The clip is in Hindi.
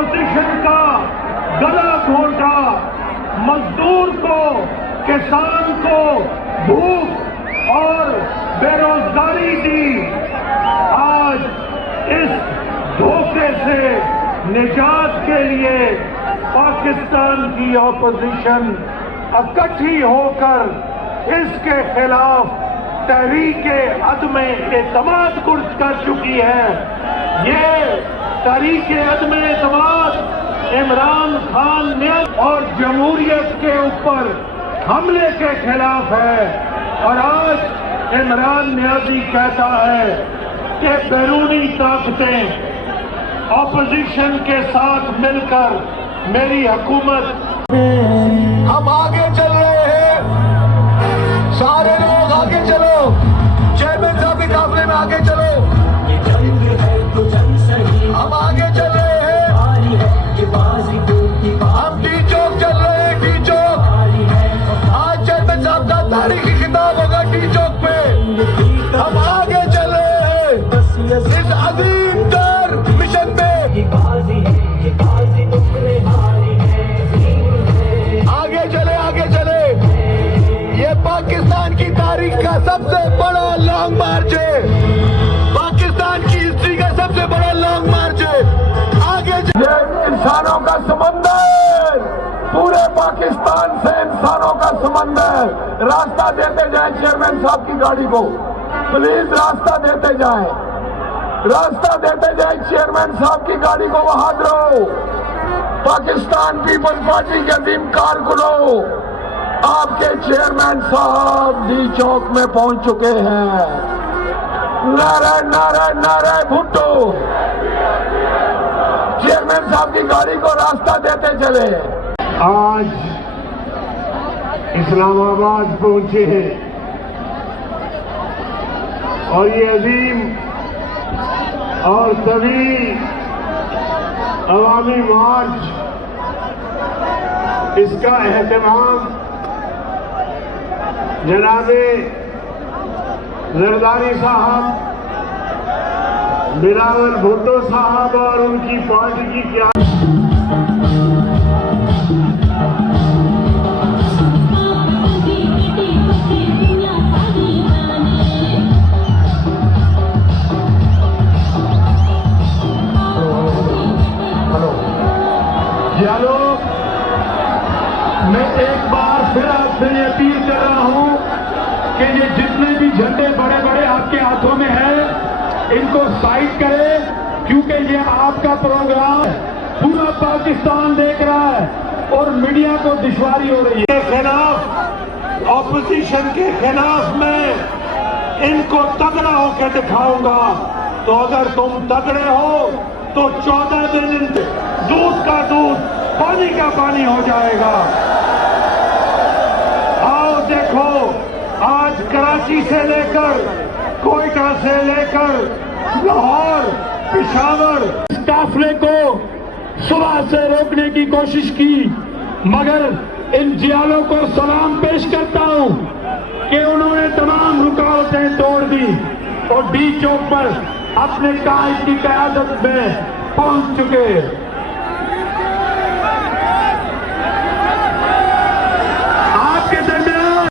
ऑपोजिशन का गला घोंटा, मजदूर को, किसान को भूख और बेरोजगारी दी। आज इस धोखे से निजात के लिए पाकिस्तान की ऑपोजिशन इकट्ठी होकर इसके खिलाफ तहरीक-ए-अदम-ए-एतमाद कुर्स कर चुकी है। ये तहरीक-ए-अदम-ए-एतमाद इमरान खान और जमहूरियत के ऊपर हमले के खिलाफ है। और आज इमरान नियाज़ी कहता है कि बैरूनी ताकतें ऑपोजिशन के साथ मिलकर मेरी हुकूमत, हम आगे चल रहे हैं, सारे लोग आगे चलो, चेयरमैन साहब के काफले में आगे चलो, हम आगे चल रहे हैं, हम टी चौक चल रहे हैं, टी चौक। आज चेयरमैन साहब का तारीखी खिताब होगा टी चौक पे। हम आगे चल रहे हैं इस अजीम तर मिशन पे। आगे चले, आगे चले। ये पाकिस्तान की तारीख का सबसे बड़ा लॉन्ग मार्च है, पाकिस्तान की हिस्ट्री का सबसे बड़ा लॉन्ग मार्च है। आगे ये इंसानों का समंदर, पूरे पाकिस्तान से इंसानों का समंदर। रास्ता देते जाएं चेयरमैन साहब की गाड़ी को, प्लीज रास्ता देते जाएं, रास्ता देते जाएं चेयरमैन साहब की गाड़ी को। वहां रहो, पाकिस्तान पीपल्स पार्टी के अजीम कारकुनों, आपके चेयरमैन साहब डी चौक में पहुंच चुके हैं। नारे नारे नारे भुट्टो, चेयरमैन साहब की गाड़ी को रास्ता देते चले। आज इस्लामाबाद पहुंचे हैं और ये अजीम और तवील अवामी मार्च, इसका एहतमाम जनाबे जरदारी साहब, बिलावल भुट्टो साहब और उनकी पार्टी की क्या लोग, मैं एक बार फिर आपसे ये अपील कर रहा हूं कि ये जितने भी झंडे बड़े बड़े आपके हाथों में हैं, इनको साइड करें, क्योंकि ये आपका प्रोग्राम पूरा पाकिस्तान देख रहा है और मीडिया को दुश्वारी हो रही है। खिलाफ, ऑपोजिशन के खिलाफ मैं इनको तगड़ा होकर दिखाऊंगा। तो अगर तुम तगड़े हो तो 14 दिन दूध का दूध, पानी का पानी हो जाएगा। आओ देखो, आज कराची से लेकर कोयटा से लेकर लाहौर, पेशावर, इस काफले को सुबह से रोकने की कोशिश की, मगर इन जियालों को सलाम पेश करता हूं कि उन्होंने तमाम रुकावटें तोड़ दी और डी चौक पर अपने कायद की क़यादत में पहुंच चुके।